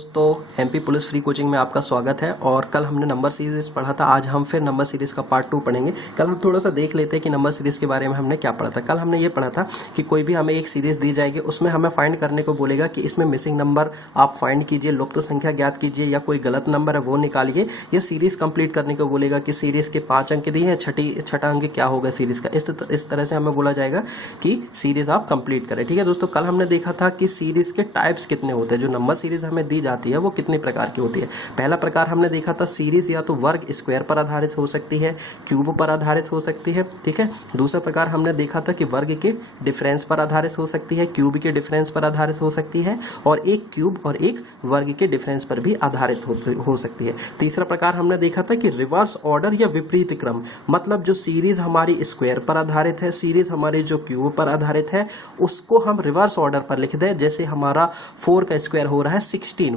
दोस्तों MP police free coaching में आपका स्वागत है। और कल हमने नंबर सीरीज पढ़ा था, आज हम फिर नंबर सीरीज का पार्ट 2 पढ़ेंगे। कल हम थोड़ा सा देख लेते हैं कि नंबर सीरीज के बारे में हमने क्या पढ़ा था। कल हमने ये पढ़ा था कि कोई भी हमें एक सीरीज दी जाएगी, उसमें हमें फाइंड करने को बोलेगा कि इसमें मिसिंग नंबर आप फाइंड कीजिए, लुप्त संख्या ज्ञात कीजिए या कोई गलत नंबर है वो निकालिए। ये सीरीज कंप्लीट करने को बोलेगा कि सीरीज के 5 अंक दिए हैं, छठा अंक क्या होगा सीरीज का। इस तरह से हमें बोला जाएगा कि सीरीज आप कंप्लीट करें। ठीक है दोस्तों, कल हमने देखा था कि सीरीज के टाइप्स कितने होते हैं। जो नंबर सीरीज हमें दी जाती है वो कितने प्रकार की होती है। पहला प्रकार हमने देखा था, सीरीज या तो वर्ग स्क्वायर पर आधारित हो सकती है, क्यूब पर आधारित हो सकती है। ठीक है, दूसरा प्रकार हमने देखा था कि वर्ग के डिफरेंस पर आधारित हो सकती है, क्यूब के डिफरेंस पर आधारित हो सकती है और एक क्यूब और एक वर्ग के डिफरेंस पर भी आधारित हो सकती है। तीसरा प्रकार हमने देखा था कि रिवर्स ऑर्डर या विपरीत क्रम, मतलब जो सीरीज हमारी स्क्वायर पर आधारित है, सीरीज हमारी जो क्यूब पर आधारित है, उसको हम रिवर्स ऑर्डर पर लिख दें। जैसे हमारा 4 का स्क्वायर हो रहा है 16,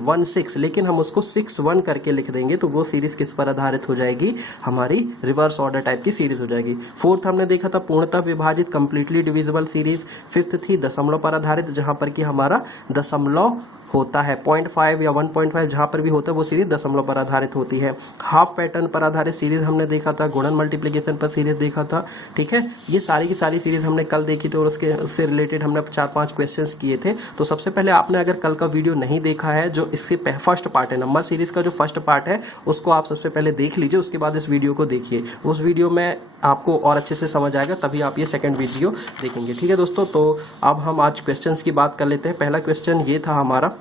लेकिन हम उसको 6-1 करके लिख देंगे तो वो सीरीज किस पर आधारित हो जाएगी, हमारी रिवर्स ऑर्डर टाइप की सीरीज हो जाएगी। फोर्थ हमने देखा था पूर्णतः विभाजित कंप्लीटली डिविजिबल सीरीज। फिफ्थ थी दशमलव पर आधारित, जहां पर कि हमारा दशमलव होता है 0.5 या 1.5, जहां पर भी होता है वो सीरीज दशमलव पर आधारित होती है। हाफ पैटर्न पर आधारित सीरीज हमने देखा था, गुणन मल्टीप्लिकेशन पर सीरीज देखा था। ठीक है, ये सारी की सारी सीरीज हमने कल देखी थी और उससे रिलेटेड हमने 4-5 क्वेश्चंस किए थे। तो सबसे पहले आपने अगर कल का वीडियो नहीं देखा है, जो इससे फर्स्ट पार्ट है, नंबर सीरीज का जो फर्स्ट पार्ट है, उसको आप सबसे पहले देख लीजिए, उसके बाद इस वीडियो को देखिए। उस वीडियो में आपको और अच्छे से समझ आएगा, तभी आप ये सेकंड वीडियो देखेंगे। ठीक है दोस्तों, तो अब हम आज क्वेश्चंस की बात कर लेते हैं। पहला क्वेश्चन ये था हमारा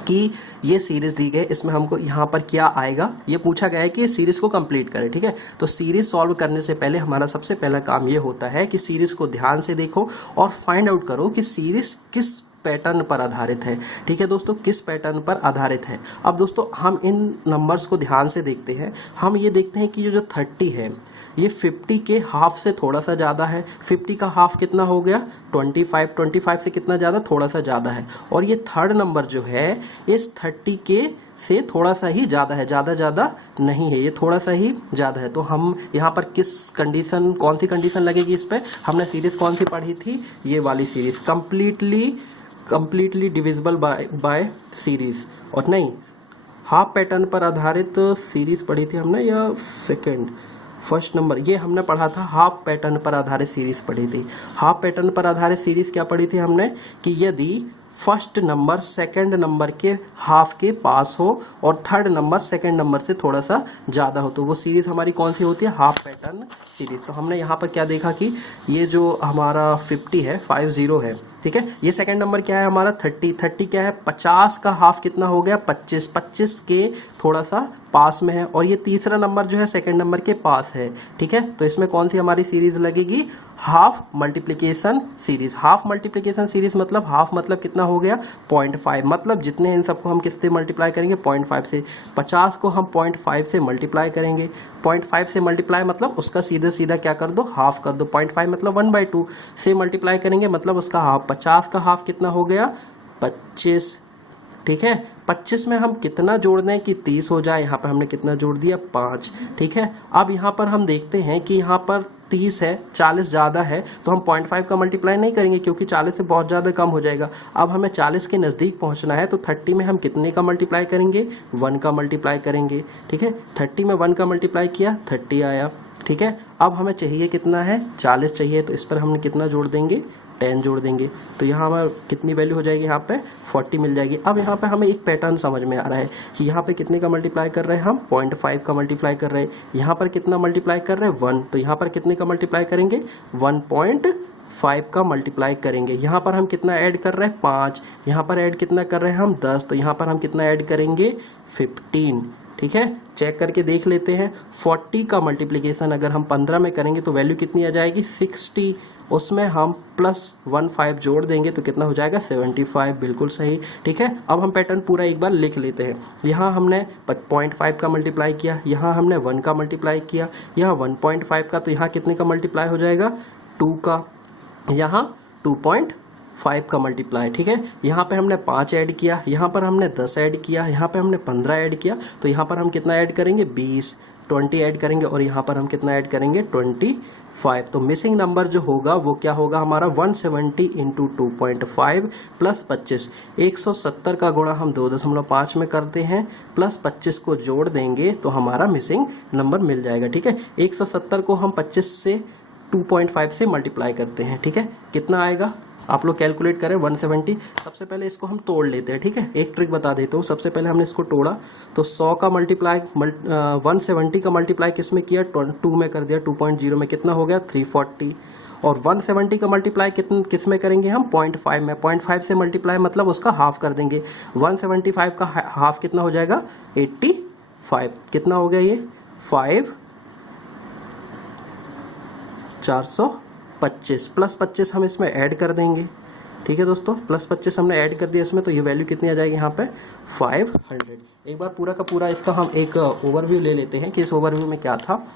कि ये सीरीज दी गई, इसमें हमको यहाँ पर क्या आएगा, ये पूछा गया है कि सीरीज को कंप्लीट करें। ठीक है, तो सीरीज सॉल्व करने से पहले हमारा सबसे पहला काम ये होता है कि सीरीज को ध्यान से देखो और फाइंड आउट करो कि सीरीज किस पैटर्न पर आधारित है। ठीक है दोस्तों, किस पैटर्न पर आधारित है। अब दोस्तों हम इन नंबर्स को ध्यान से देखते हैं। हम ये देखते हैं कि जो 30 है ये 50 के हाफ से थोड़ा सा ज्यादा है। 50 का हाफ कितना हो गया 25 से कितना ज्यादा, थोड़ा सा ज्यादा है। और ये थर्ड नंबर जो है इस 30 के से थोड़ा सा ही ज्यादा है, ज्यादा नहीं है, ये थोड़ा सा ही ज्यादा है। तो हम यहाँ पर किस कंडीशन, कौन सी कंडीशन लगेगी इस पे, हमने सीरीज कौन सी पढ़ी थी, ये वाली series, completely divisible by series, और नहीं हाफ पैटर्न पर आधारित सीरीज पढ़ी थी हमने, या फर्स्ट नंबर ये हमने पढ़ा था, हाफ पैटर्न पर आधारित सीरीज पढ़ी थी। हाफ पैटर्न पर आधारित सीरीज क्या पढ़ी थी हमने, कि यदि फर्स्ट नंबर सेकंड नंबर के हाफ के पास हो और थर्ड नंबर सेकंड नंबर से थोड़ा सा ज्यादा हो, तो वो सीरीज हमारी कौन सी होती है, हाफ पैटर्न सीरीज। तो हमने यहाँ पर क्या देखा कि ये जो हमारा 50 है 50 है। ठीक है, ये सेकंड नंबर क्या है हमारा 30 क्या है, 50 का हाफ कितना हो गया 25 के थोड़ा सा पास में है। और ये तीसरा नंबर जो है सेकंड नंबर के पास है। ठीक है, तो इसमें कौन सी हमारी सीरीज लगेगी, half multiplication series. Half multiplication series मतलब हाफ मतलब कितना हो गया 0.5, मतलब जितने इन सबको हम किससे मल्टीप्लाई करेंगे 0.5 से। 50 को हम 0.5 से मल्टीप्लाई करेंगे, 0.5 से मल्टीप्लाई मतलब उसका सीधा क्या कर दो, हाफ कर दो। 0.5 मतलब 1/2 से मल्टीप्लाई करेंगे मतलब उसका हाफ। 50 का हाफ कितना हो गया 25। ठीक है, 25 में हम कितना जोड़ दें कि 30 हो जाए, यहाँ पर हमने कितना जोड़ दिया 5। ठीक है, अब यहाँ पर हम देखते हैं कि यहाँ पर 30 है, 40 ज्यादा है, तो हम 0.5 का मल्टीप्लाई नहीं करेंगे क्योंकि 40 से बहुत ज्यादा कम हो जाएगा। अब हमें 40 के नजदीक पहुंचना है, तो 30 में हम कितने का मल्टीप्लाई करेंगे, 1 का मल्टीप्लाई करेंगे। ठीक है, 30 में 1 का मल्टीप्लाई किया 30 आया। ठीक है, अब हमें चाहिए कितना है 40 चाहिए, तो इस पर हमने कितना जोड़ देंगे 10 जोड़ देंगे, तो यहाँ हमें कितनी वैल्यू हो जाएगी, यहाँ पे 40 मिल जाएगी। अब यहाँ पे हमें एक पैटर्न समझ में आ रहा है कि यहाँ पे कितने का मल्टीप्लाई कर रहे हैं हम 0.5 का मल्टीप्लाई कर रहे हैं, यहाँ पर कितना मल्टीप्लाई कर रहे हैं 1, तो यहाँ पर कितने का मल्टीप्लाई करेंगे 1.5 का मल्टीप्लाई करेंगे। यहाँ पर हम कितना ऐड कर रहे हैं 5, यहाँ पर ऐड कितना कर रहे हैं हम 10, तो यहाँ पर हम कितना ऐड करेंगे 15। ठीक है, चेक करके देख लेते हैं। 40 का मल्टीप्लिकेशन अगर हम 15 में करेंगे तो वैल्यू कितनी आ जाएगी 60, उसमें हम +15 जोड़ देंगे तो कितना हो जाएगा 75, बिल्कुल सही। ठीक है, अब हम पैटर्न पूरा एक बार लिख लेते हैं। यहाँ हमने 0.5 का मल्टीप्लाई किया, यहाँ हमने 1 का मल्टीप्लाई किया, यहाँ 1.5 का, तो यहाँ कितने का मल्टीप्लाई हो जाएगा 2 का, यहाँ 2.5 का मल्टीप्लाई। ठीक है, यहाँ पे हमने 5 ऐड किया, यहाँ पर हमने 10 ऐड किया, यहाँ पे हमने 15 ऐड किया, तो यहाँ पर हम कितना ऐड करेंगे 20। 20 ऐड करेंगे और यहाँ पर हम कितना ऐड करेंगे 25। तो मिसिंग नंबर जो होगा वो क्या होगा हमारा 170 इंटू 2.5 प्लस 25। 170 का गुणा हम 2.5 में करते हैं प्लस 25 को जोड़ देंगे तो हमारा मिसिंग नंबर मिल जाएगा। ठीक है, 170 को हम 25 से 2.5 से मल्टीप्लाई करते हैं। ठीक है, कितना आएगा आप लोग कैलकुलेट करें 170। सबसे पहले इसको हम तोड़ लेते हैं। ठीक है, एक ट्रिक बता देता हूँ। सबसे पहले हमने इसको तोड़ा तो 100 का मल्टीप्लाई 170 का मल्टीप्लाई किस में किया 2 में कर दिया, 2.0 में कितना हो गया 340। और 170 का मल्टीप्लाई किस में करेंगे हम 0.5 में, 0.5 से मल्टीप्लाई मतलब उसका हाफ कर देंगे। 175 का हाफ कितना हो जाएगा 85। कितना हो गया ये 5 425 प्लस 25 हम इसमें ऐड कर देंगे। ठीक है दोस्तों, प्लस 25 हमने ऐड कर दिया इसमें, तो ये वैल्यू कितनी आ जाएगी यहाँ पे 500। एक बार पूरा का पूरा इसका हम एक ओवरव्यू ले लेते हैं कि इस ओवरव्यू में क्या था।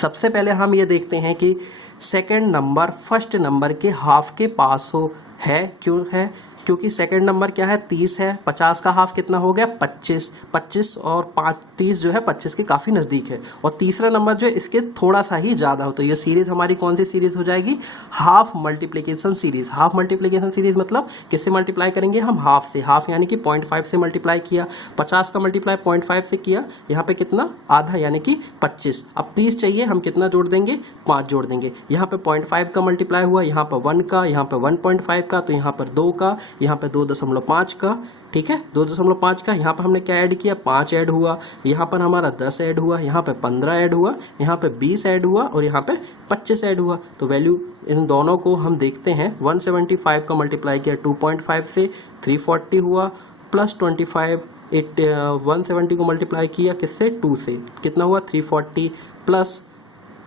सबसे पहले हम ये देखते हैं कि सेकंड नंबर फर्स्ट नंबर के हाफ के पास है। क्यों है? क्योंकि सेकंड नंबर क्या है 30 है, 50 का हाफ कितना हो गया 25। 25 और 30 जो है 25 के काफी नजदीक है। और तीसरा नंबर जो है इसके थोड़ा सा ही ज्यादा हो। तो ये सीरीज हमारी कौन सी सीरीज हो जाएगी half multiplication series. Half multiplication series मतलब किससे मल्टीप्लाई करेंगे हम हाफ से। हाफ यानी कि 0.5 से मल्टीप्लाई किया, 50 का मल्टीप्लाई 0.5 से किया, यहाँ पे कितना आधा यानी कि 25। अब 30 चाहिए, हम कितना जोड़ देंगे 5 जोड़ देंगे। यहाँ पे 0.5 का मल्टीप्लाई हुआ, यहाँ पे 1 का, यहाँ पे 1.5 का, तो यहाँ पर 2 का, यहाँ पे 2.5 का। ठीक है, 2.5 का। यहाँ पर हमने क्या ऐड किया 5 ऐड हुआ, यहाँ पर हमारा 10 ऐड हुआ, यहाँ पे 15 ऐड हुआ, यहाँ पे 20 ऐड हुआ और यहाँ पे 25 ऐड हुआ। तो वैल्यू इन दोनों को हम देखते हैं। 175 का मल्टीप्लाई किया 2.5 से 340 हुआ, प्लस 25 170 को मल्टीप्लाई किया किससे 2 से, कितना हुआ 340, प्लस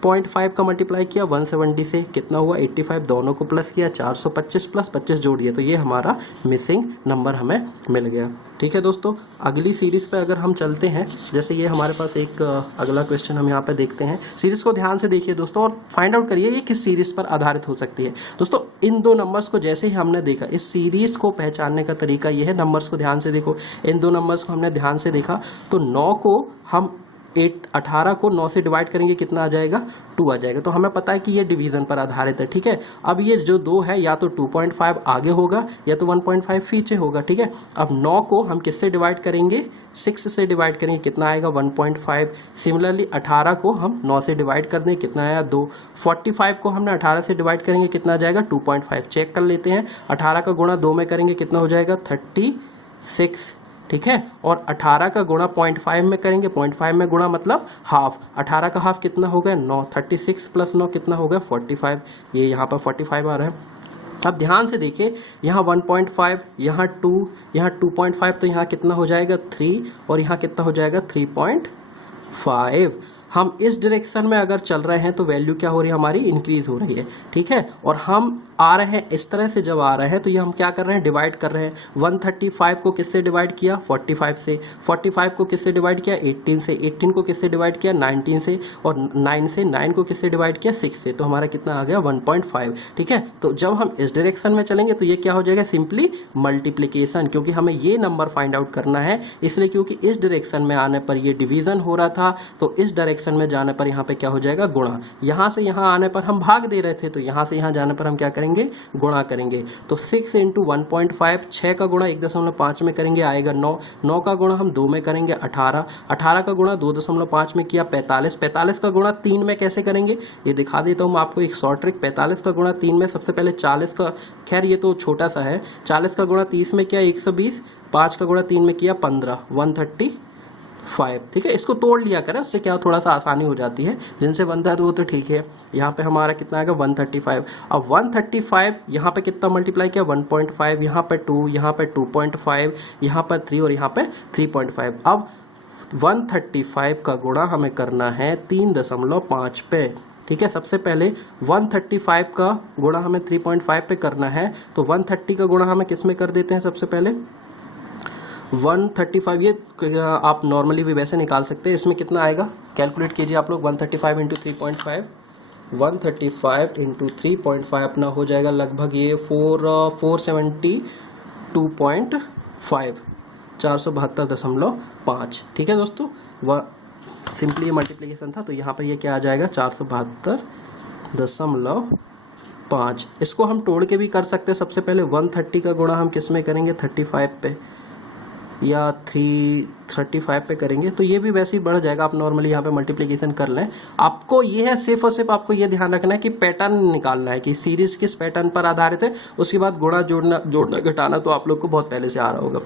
0.5 का मल्टीप्लाई किया 170 से, कितना हुआ 85। दोनों को प्लस किया 425 प्लस 25 जोड़ दिया, तो ये हमारा मिसिंग नंबर हमें मिल गया। ठीक है दोस्तों, अगली सीरीज पे अगर हम चलते हैं, जैसे ये हमारे पास एक अगला क्वेश्चन हम यहाँ पे देखते हैं। सीरीज को ध्यान से देखिए दोस्तों और फाइंड आउट करिए ये किस सीरीज पर आधारित हो सकती है। दोस्तों इन दो नंबर्स को जैसे ही हमने देखा, इस सीरीज को पहचानने का तरीका ये है, नंबर्स को ध्यान से देखो। इन दो नंबर्स को हमने ध्यान से देखा तो 9 को हम 18 को 9 से डिवाइड करेंगे, कितना आ जाएगा 2 आ जाएगा। तो हमें पता है कि ये डिवीजन पर आधारित है। ठीक है, अब ये जो 2 है या तो 2.5 आगे होगा या तो 1.5 पीछे होगा। ठीक है, अब 9 को हम किससे डिवाइड करेंगे 6 से डिवाइड करेंगे, कितना आएगा 1.5। सिमिलरली 18 को हम 9 से डिवाइड कर दें, कितना आया 2। 45 को हमने 18 से डिवाइड करेंगे, कितना आ जाएगा 2.5। चेक कर लेते हैं, 18 का गुणा 2 में करेंगे कितना हो जाएगा 36। ठीक है, और 18 का गुणा 0.5 में करेंगे, 0.5 में गुणा मतलब हाफ। 18 का हाफ कितना हो गया 9, 36 प्लस 9 कितना हो गया 45। ये यहाँ पर 45 आ रहा है। अब ध्यान से देखिए, यहाँ 1.5, यहाँ 2, यहाँ 2.5, तो यहाँ कितना हो जाएगा 3 और यहाँ कितना हो जाएगा 3.5। हम इस डायरेक्शन में अगर चल रहे हैं तो वैल्यू क्या हो रही है हमारी इंक्रीज हो रही है। ठीक है, और हम आ रहे हैं इस तरह से, जब आ रहे हैं तो ये हम क्या कर रहे हैं डिवाइड कर रहे हैं। 135 को किससे डिवाइड किया 45 से, 45 को किससे डिवाइड किया 18 से, 18 को किससे डिवाइड किया 19 से, और 9 से 9 को किससे डिवाइड किया 6 से, तो हमारा कितना आ गया 1.5। ठीक है, तो जब हम इस डायरेक्शन में चलेंगे तो ये क्या हो जाएगा सिंपली मल्टीप्लीकेशन, क्योंकि हमें ये नंबर फाइंड आउट करना है। इसलिए क्योंकि इस डायरेक्शन में आने पर ये डिवीजन हो रहा था, तो इस डायरेक्शन में जाने पर यहाँ पे क्या हो जाएगा गुणा। यहाँ से यहाँ आने पर हम भाग दे रहे थे, तो यहाँ से यहाँ जाने पर हम क्या करेंगे गुणा करेंगे। तो 6 इंटू 1.5, 6 का गुणा 1.5 में करेंगे आएगा 9, 9 का गुणा हम 2 में करेंगे 18, 18 का गुणा 2.5 में किया 45, 45 का गुणा 3 में कैसे करेंगे ये दिखा देता हूँ मैं आपको एक शॉर्ट ट्रिक। 45 का गुणा 3 में सबसे पहले 40 का, खैर ये तो छोटा सा है, 40 का गुणा 30 में किया 120, 5 का गुणा 3 में किया 15, 135। ठीक है, इसको तोड़ लिया करें, उससे क्या थोड़ा सा आसानी हो जाती है। जिनसे बनता है तो वो तो ठीक है। यहाँ पे हमारा कितना आएगा 135। अब 135 यहाँ पे कितना मल्टीप्लाई किया 1.5, यहाँ पे 2, यहाँ पे 2.5, यहाँ पर 3 और यहाँ पे 3.5। अब 135 का गुणा हमें करना है 3.5 पे। ठीक है, सबसे पहले 135 का गुणा हमें 3.5 पे करना है, तो 130 का गुणा हमें किस में कर देते हैं सबसे पहले 135। ये आप नॉर्मली भी वैसे निकाल सकते हैं। इसमें कितना आएगा कैलकुलेट कीजिए आप लोग। 135 इंटू 3.5, 135 इंटू 3.5 अपना हो जाएगा लगभग ये 472.5, 472.5। ठीक है दोस्तों, सिंपली ये मल्टीप्लिकेशन था, तो यहाँ पर ये क्या आ जाएगा 472.5। इसको हम तोड़ के भी कर सकते हैं। सबसे पहले 130 का गुणा हम किस में करेंगे 35 पे या 335 पे करेंगे, तो ये भी वैसे ही बढ़ जाएगा। आप नॉर्मली यहाँ पे मल्टीप्लिकेशन कर लें। आपको ये है सिर्फ और सिर्फ आपको ये ध्यान रखना है कि पैटर्न निकालना है कि सीरीज किस पैटर्न पर आधारित है। उसके बाद गुणा जोड़ना घटाना तो आप लोग को बहुत पहले से आ रहा होगा।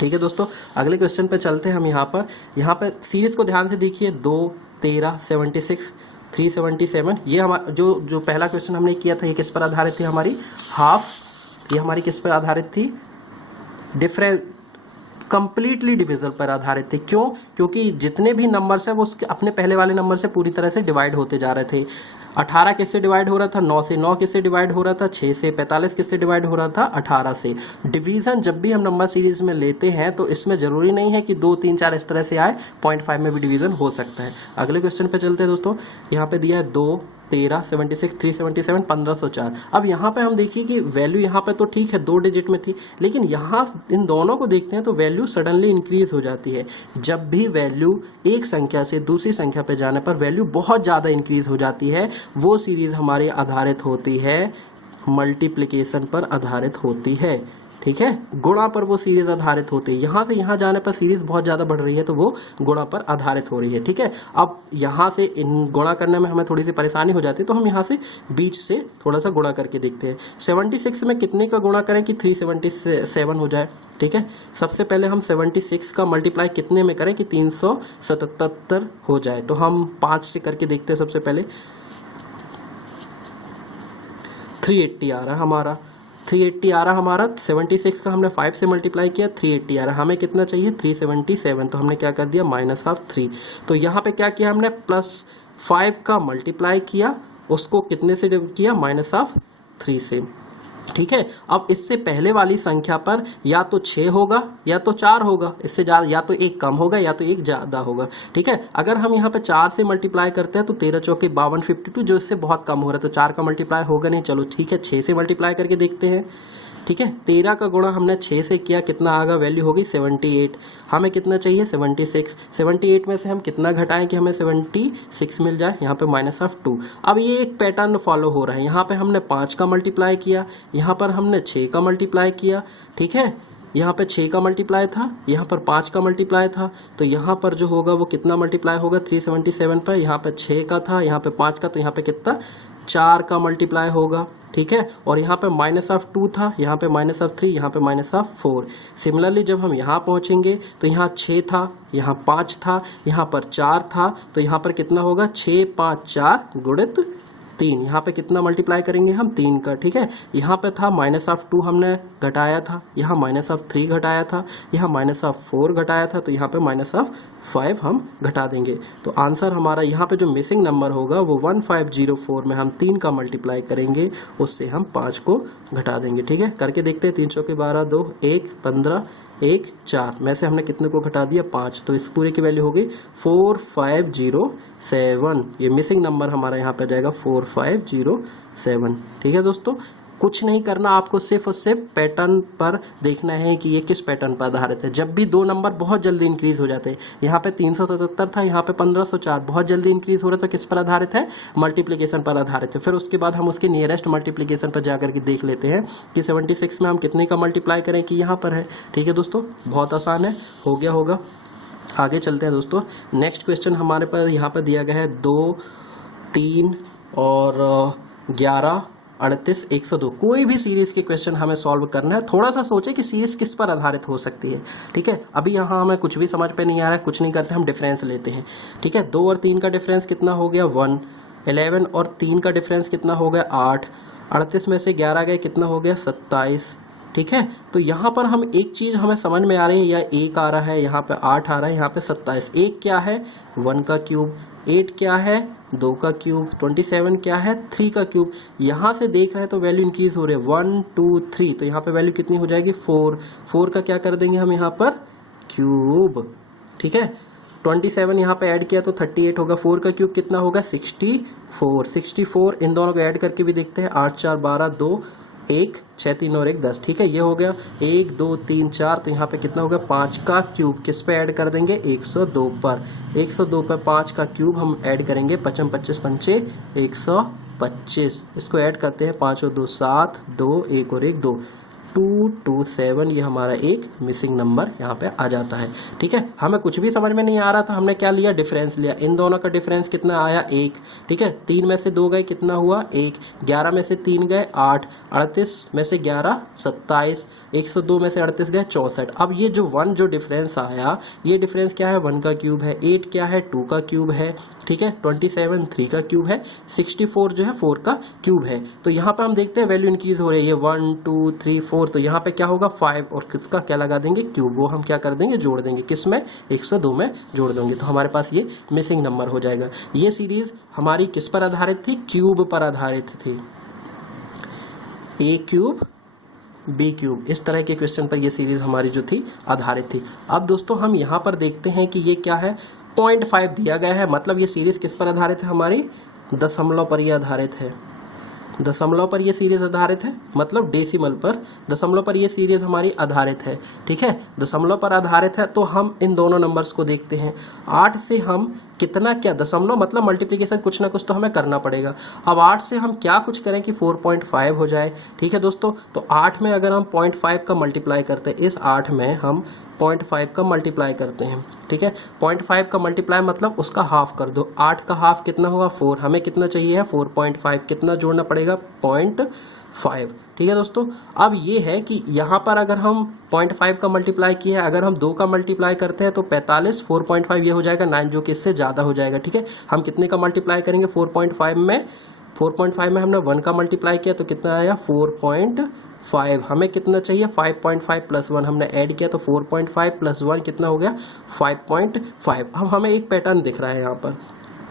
ठीक है दोस्तों, अगले क्वेश्चन पे चलते हैं हम। यहाँ पर सीरीज को ध्यान से देखिए, 2, 13, 76, 377। ये हमारा जो पहला क्वेश्चन हमने किया था, ये किस पर आधारित थी हमारी हाफ। ये हमारी किस पर आधारित थी डिफरेंस, कंप्लीटली डिविजल पर आधारित थे। क्यों? क्योंकि जितने भी नंबर्स हैं वो उसके अपने पहले वाले नंबर से पूरी तरह से डिवाइड होते जा रहे थे। 18 किससे डिवाइड हो रहा था 9 से, 9 किससे डिवाइड हो रहा था 6 से, 45 किससे डिवाइड हो रहा था 18 से। डिवीजन जब भी हम नंबर सीरीज में लेते हैं तो इसमें जरूरी नहीं है कि 2, 3, 4 इस तरह से आए, 0.5 में भी डिवीजन हो सकता है। अगले क्वेश्चन पे चलते हैं दोस्तों। यहाँ पे दिया है 2, 13, 76, 377, 1504। अब यहाँ पे हम देखिए कि वैल्यू यहाँ पे तो ठीक है 2 डिजिट में थी, लेकिन यहाँ इन दोनों को देखते हैं तो वैल्यू सडनली इंक्रीज हो जाती है। जब भी वैल्यू एक संख्या से दूसरी संख्या पे जाने पर वैल्यू बहुत ज़्यादा इंक्रीज हो जाती है, वो सीरीज हमारी आधारित होती है मल्टीप्लिकेशन पर आधारित होती है। ठीक है, गुणा पर वो सीरीज आधारित होती है। यहाँ से यहाँ जाने पर सीरीज बहुत ज़्यादा बढ़ रही है तो वो गुणा पर आधारित हो रही है। ठीक है, अब यहाँ से इन गुणा करने में हमें थोड़ी सी परेशानी हो जाती है, तो हम यहाँ से बीच से थोड़ा सा गुणा करके देखते हैं। 76 में कितने का गुणा करें कि 377 हो जाए। ठीक है, सबसे पहले हम 76 का मल्टीप्लाई कितने में करें कि 377 हो जाए। तो हम 5 से करके देखते हैं। सबसे पहले 380 आ रहा है हमारा, 380 आ रहा हमारा। 76 का हमने 5 से मल्टीप्लाई किया, 380 आ रहा। हमें कितना चाहिए 377, तो हमने क्या कर दिया -3। तो यहाँ पे क्या किया हमने +5 का मल्टीप्लाई किया, उसको कितने से किया -3 से। ठीक है, अब इससे पहले वाली संख्या पर या तो 6 होगा या तो 4 होगा, इससे ज्यादा या तो 1 कम होगा या तो 1 ज्यादा होगा। ठीक है, अगर हम यहाँ पे 4 से मल्टीप्लाई करते हैं तो 13 चौके 52, 52, जो इससे बहुत कम हो रहा है, तो 4 का मल्टीप्लाई होगा नहीं। चलो ठीक है, 6 से मल्टीप्लाई करके देखते हैं। ठीक है, 13 का गुणा हमने 6 से किया, कितना आगा वैल्यू होगी 78। हमें कितना चाहिए 76। 78 में से हम कितना घटाएं कि हमें 76 मिल जाए, यहाँ पे -2। अब ये एक पैटर्न फॉलो हो रहा है। यहाँ पे हमने 5 का मल्टीप्लाई किया, यहाँ पर हमने 6 का मल्टीप्लाई किया। ठीक है, यहाँ पे 6 का मल्टीप्लाई था, यहाँ पर 5 का मल्टीप्लाई था, तो यहाँ पर जो होगा वो कितना मल्टीप्लाई होगा 377 पर। यहाँ पे 6 का था, यहाँ पे 5 का, तो यहाँ पे कितना 4 का मल्टीप्लाई होगा। ठीक है, और यहाँ पे -2 था, यहाँ पे -3, यहाँ पे -4। सिमिलरली जब हम यहाँ पहुँचेंगे तो यहाँ 6 था, यहाँ 5 था, यहाँ पर 4 था, तो यहाँ पर कितना होगा 6, 5, 4 गुणित 3। यहाँ पे कितना मल्टीप्लाई करेंगे हम 3 का। ठीक है, यहाँ पे था -2 हमने घटाया था, यहाँ -3 घटाया था, यहाँ -4 घटाया था, तो यहाँ पे -5 हम घटा देंगे। तो आंसर हमारा यहाँ पे जो मिसिंग नंबर होगा वो 1504 में हम 3 का मल्टीप्लाई करेंगे, उससे हम 5 को घटा देंगे। ठीक है, करके देखते हैं। 3 चौके 12, 2, 1, 15, 1, 4 में से हमने कितने को घटा दिया 5, तो इस पूरे की वैल्यू हो गई 4507। ये मिसिंग नंबर हमारा यहाँ पे जाएगा 4507। ठीक है दोस्तों, कुछ नहीं करना, आपको सिर्फ और सिर्फ पैटर्न पर देखना है कि ये किस पैटर्न पर आधारित है। जब भी 2 नंबर बहुत जल्दी इंक्रीज हो जाते हैं, यहाँ पे 377 था, यहाँ पे 1504, बहुत जल्दी इंक्रीज हो रहा था, किस पर आधारित है मल्टीप्लिकेशन पर आधारित है। फिर उसके बाद हम उसके नियरेस्ट मल्टीप्लिकेशन पर जाकर के देख लेते हैं कि 76 में हम कितने का मल्टीप्लाई करें कि यहाँ पर है। ठीक है दोस्तों, बहुत आसान है, हो गया होगा। आगे चलते हैं दोस्तों। नेक्स्ट क्वेश्चन हमारे पास यहाँ पर दिया गया है 2, 3 और 11, 38, 102। कोई भी सीरीज के क्वेश्चन हमें सॉल्व करना है। थोड़ा सा सोचे कि सीरीज किस पर आधारित हो सकती है। ठीक है, अभी यहाँ हमें कुछ भी समझ पे नहीं आ रहा है, कुछ नहीं करते, हम डिफरेंस लेते हैं। ठीक है, 2 और 3 का डिफरेंस कितना हो गया 1। 11 और 3 का डिफरेंस कितना हो गया 8। 38 में से 11 गए, कितना हो गया 27। ठीक है, तो यहाँ पर हम एक चीज हमें समझ में आ रही है, या 1 आ रहा है, यहाँ पे 8 आ रहा है, यहाँ पे 27। 1 क्या है 1 का क्यूब, 8 क्या है 2 का क्यूब, 27 क्या है 3 का क्यूब। यहाँ से देख रहे हैं तो वैल्यू इंक्रीज हो रही है 1, 2, 3, तो यहाँ पे वैल्यू कितनी हो जाएगी 4। 4 का क्या कर देंगे हम यहाँ पर क्यूब। ठीक है, 27 यहाँ पे ऐड किया तो 38 होगा। 4 का क्यूब कितना होगा 64। 64 इन दोनों को ऐड करके भी देखते हैं, 8, 4, 12, 2, 1, 6 3 और 1 10, ठीक है। ये हो गया 1 2 3 4, तो यहाँ पे कितना हो गया 5 का क्यूब, किस पे ऐड कर देंगे 102 पर। 102 पर 5 का क्यूब हम ऐड करेंगे, 5 25 पंचे 125, इसको ऐड करते हैं 5 और 2 7, 2 1 और 1 2, 227, ये हमारा एक मिसिंग नंबर यहाँ पे आ जाता है, ठीक है। हमें कुछ भी समझ में नहीं आ रहा था, हमने क्या लिया डिफरेंस लिया, इन दोनों का डिफरेंस कितना आया 1, ठीक है। 3 में से 2 गए कितना हुआ 1, 11 में से 3 गए 8, 38 में से 11 27, 102 में से 38 गए 64। अब ये जो 1 जो डिफरेंस आया, ये डिफरेंस क्या है 1 का क्यूब है, 8 क्या है 2 का क्यूब है, ठीक है। 27 3 का क्यूब है, 64 जो है 4 का क्यूब है। तो यहाँ पे हम देखते हैं वैल्यू इंक्रीज हो रही है 1 2 3 4, तो यहाँ पे क्या होगा 5 और किसका क्या लगा देंगे क्यूब, वो हम क्या कर देंगे जोड़ देंगे, किस में 102 में जोड़ देंगे, तो हमारे पास ये मिसिंग नंबर हो जाएगा। ये सीरीज हमारी किस पर आधारित थी, क्यूब पर आधारित थी, ए क्यूब बी क्यूब, इस तरह के क्वेश्चन पर ये सीरीज हमारी जो थी आधारित थी। अब दोस्तों हम यहाँ पर देखते हैं कि ये क्या है 0.5 दिया गया है, मतलब ये सीरीज किस पर आधारित है हमारी दशमलव पर ये आधारित है, दशमलव पर ये सीरीज आधारित है, मतलब डेसिमल पर, दशमलव पर ये सीरीज हमारी आधारित है, ठीक है। दशमलव पर आधारित है तो हम इन दोनों नंबर्स को देखते हैं। 8 से हम कितना क्या दशमलव मतलब मल्टीप्लिकेशन कुछ ना कुछ तो हमें करना पड़ेगा। अब 8 से हम क्या कुछ करें कि 4.5 हो जाए, ठीक है दोस्तों। तो 8 में अगर हम 0.5 का मल्टीप्लाई करते हैं, इस 8 में हम 0.5 का मल्टीप्लाई करते हैं, ठीक है। 0.5 का मल्टीप्लाई मतलब उसका हाफ कर दो, 8 का हाफ कितना होगा 4, हमें कितना चाहिए है 4.5, कितना जोड़ना पड़ेगा 0.5, ठीक है दोस्तों। अब ये है कि यहाँ पर अगर हम 0.5 का मल्टीप्लाई किया है, अगर हम 2 का मल्टीप्लाई करते हैं तो 45, 4.5 ये हो जाएगा 9, जो कि इससे ज़्यादा हो जाएगा, ठीक है। हम कितने का मल्टीप्लाई करेंगे 4.5 में, 4.5 में हमने 1 का मल्टीप्लाई किया तो कितना आया 4.5, हमें कितना चाहिए 5.5 प्लस 1 हमने ऐड किया तो 4.5 प्लस 1 कितना हो गया 5.5। अब हमें एक पैटर्न दिख रहा है यहाँ पर,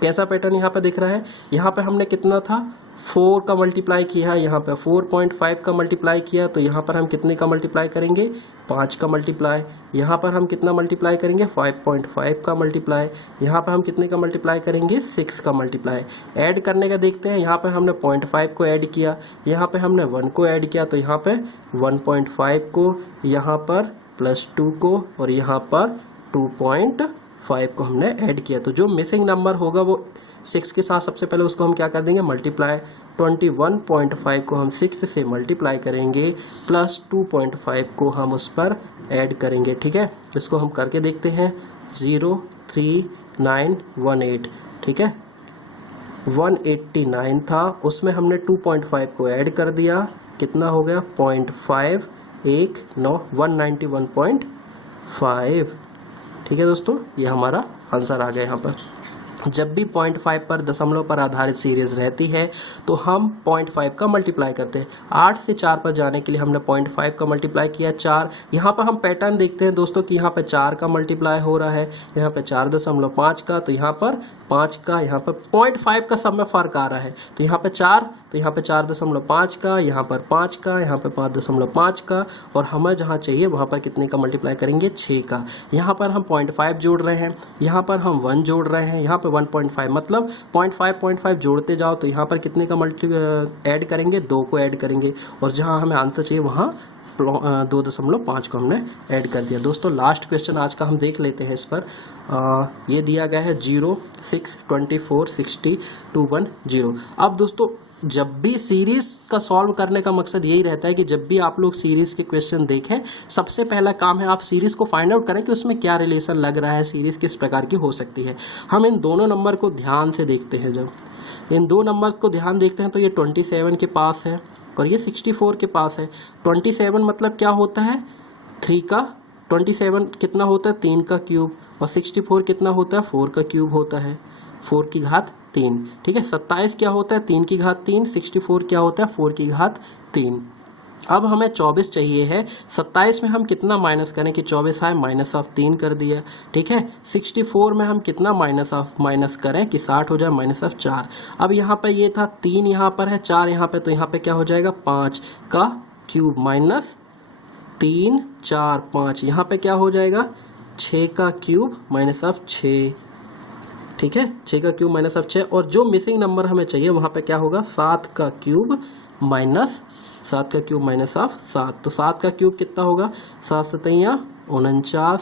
कैसा पैटर्न यहाँ पे दिख रहा है, यहाँ पे हमने कितना था 4 का मल्टीप्लाई किया, यहाँ पे 4.5 का मल्टीप्लाई किया, तो यहाँ पर हम कितने का मल्टीप्लाई करेंगे 5 का मल्टीप्लाई, यहाँ पर हम कितना मल्टीप्लाई करेंगे 5.5 का मल्टीप्लाई, यहाँ पर हम कितने का मल्टीप्लाई करेंगे 6 का मल्टीप्लाई। ऐड करने का देखते हैं, यहाँ पर हमने 0.5 को ऐड किया, यहाँ पर हमने 1 को ऐड किया, तो यहाँ पर 1.5 को, यहाँ पर +2 को और यहाँ पर 2.5 को हमने ऐड किया। तो जो मिसिंग नंबर होगा वो 6 के साथ सबसे पहले उसको हम क्या कर देंगे मल्टीप्लाई, 21.5 को हम 6 से मल्टीप्लाई करेंगे, प्लस 2.5 को हम उस पर ऐड करेंगे, ठीक है। इसको हम करके देखते हैं 03918, ठीक है। 189 था, उसमें हमने 2.5 को ऐड कर दिया, कितना हो गया 0.519, 191.5, ठीक है दोस्तों। ये हमारा आंसर आ गया यहाँ पर। जब भी 0.5 पर दशमलव पर आधारित सीरीज रहती है तो हम 0.5 का मल्टीप्लाई करते हैं। 8 से 4 पर जाने के लिए हमने 0.5 का मल्टीप्लाई किया 4। यहाँ पर हम पैटर्न देखते हैं दोस्तों कि यहाँ पे 4 का मल्टीप्लाई हो रहा है, यहाँ पे 4.5 का, तो यहाँ पर 5 का, यहाँ पर 0.5 का सब में फर्क आ रहा है, तो यहाँ पे 4, तो यहाँ पे 4.5 का, यहाँ पर 5 का, यहाँ पे 5.5 का, और हमें जहाँ चाहिए वहाँ पर कितने का मल्टीप्लाई करेंगे 6 का। यहाँ पर हम 0.5 जोड़ रहे हैं, यहाँ पर हम 1 जोड़ रहे हैं, यहाँ पर 1.5, मतलब 0.5 जोड़ते जाओ, तो यहाँ पर कितने का ऐड करेंगे 2 को ऐड करेंगे, और जहाँ हमें आंसर चाहिए वहाँ 2.5 को हमने ऐड कर दिया। दोस्तों लास्ट क्वेश्चन आज का हम देख लेते हैं। इस पर ये दिया गया है 0 6 24 60 210। अब दोस्तों जब भी सीरीज का सॉल्व करने का मकसद यही रहता है कि जब भी आप लोग सीरीज के क्वेश्चन देखें, सबसे पहला काम है आप सीरीज को फाइंड आउट करें कि उसमें क्या रिलेशन लग रहा है, सीरीज किस प्रकार की हो सकती है। हम इन दोनों नंबर को ध्यान से देखते हैं, जब इन दो नंबर को ध्यान देखते हैं तो ये 27 के पास है और ये 64 के पास है। 27 मतलब क्या होता है 3 का, 27 कितना होता है 3 का क्यूब, और 64 कितना होता है 4 का क्यूब होता है, 4 की घात 3, ठीक है। 27 क्या होता है 3 की घात 3, 64 क्या होता है 4 की घात 3। अब हमें 24 चाहिए है, 27 में हम कितना माइनस करें कि 24 आए, -3 कर दिया, ठीक है। 64 में हम कितना माइनस करें कि 60 हो जाए, -4। अब यहाँ पे ये था 3 यहाँ पर है, 4 यहाँ पे, तो यहाँ पे क्या हो जाएगा 5 का क्यूब -3 4 5, यहाँ पे क्या हो जाएगा 6 का क्यूब -6, ठीक है। 6 का क्यूब -6, और जो मिसिंग नंबर हमें चाहिए वहाँ पे क्या होगा 7 का क्यूब 7 का क्यूब माइनस ऑफ 7, तो 7 का क्यूब कितना होगा, 7 सतैया 49,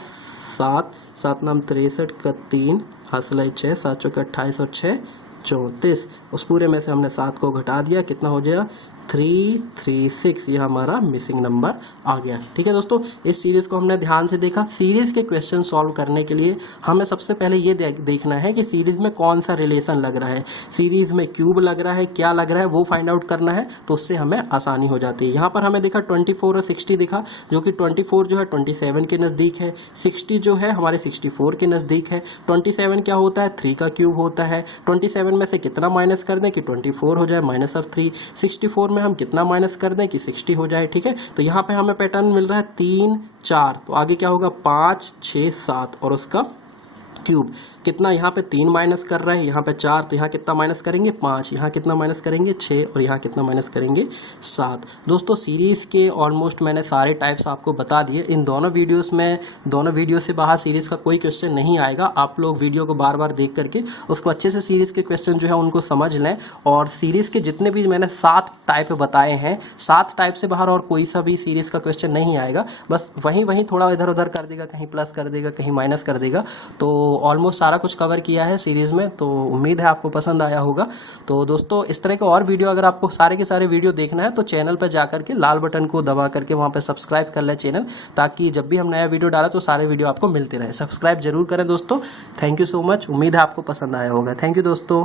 7 नाम 63 का 3 हासिल 6, 7 चौके 28 और 6 34। उस पूरे में से हमने 7 को घटा दिया, कितना हो गया 336। ये हमारा मिसिंग नंबर आ गया। ठीक है दोस्तों, इस सीरीज को हमने ध्यान से देखा। सीरीज के क्वेश्चन सॉल्व करने के लिए हमें सबसे पहले ये देखना है कि सीरीज में कौन सा रिलेशन लग रहा है, सीरीज में क्यूब लग रहा है, क्या लग रहा है, वो फाइंड आउट करना है, तो उससे हमें आसानी हो जाती है। यहाँ पर हमें देखा 24 और 60 दिखा, जो कि 24 जो है 27 के नज़दीक है, 60 जो है हमारे 64 के नज़दीक है। 27 क्या होता है, 3 का क्यूब होता है। 27 में से कितना माइनस कर दें कि 24 हो जाए माइनस ऑफ 3। 64 में हम कितना माइनस कर दें कि 60 हो जाए। ठीक है, तो यहाँ पे हमें पैटर्न मिल रहा है 3 4, तो आगे क्या होगा 5 6 7 और उसका क्यूब कितना, यहाँ पे 3 माइनस कर रहा है, यहाँ पे 4, तो यहाँ कितना माइनस करेंगे 5, यहाँ कितना माइनस करेंगे 6 और यहाँ कितना माइनस करेंगे 7। दोस्तों सीरीज़ के ऑलमोस्ट मैंने सारे टाइप्स आपको बता दिए। इन दोनों वीडियोस में, दोनों वीडियो से बाहर सीरीज़ का कोई क्वेश्चन नहीं आएगा। आप लोग वीडियो को बार बार देख करके उसको अच्छे से सीरीज़ के क्वेश्चन जो है उनको समझ लें। और सीरीज़ के जितने भी मैंने 7 टाइप बताए हैं, 7 टाइप से बाहर और कोई सा भी सीरीज़ का क्वेश्चन नहीं आएगा। बस वहीं थोड़ा इधर उधर कर देगा, कहीं प्लस कर देगा, कहीं माइनस कर देगा। तो ऑलमोस्ट सारा कुछ कवर किया है सीरीज में, तो उम्मीद है आपको पसंद आया होगा। तो दोस्तों इस तरह के और वीडियो अगर आपको सारे के सारे वीडियो देखना है तो चैनल पर जाकर के लाल बटन को दबा करके वहां पे सब्सक्राइब कर ले चैनल, ताकि जब भी हम नया वीडियो डाला तो सारे वीडियो आपको मिलते रहे। सब्सक्राइब जरूर करें दोस्तों। थैंक यू सो मच, उम्मीद है आपको पसंद आया होगा। थैंक यू दोस्तों।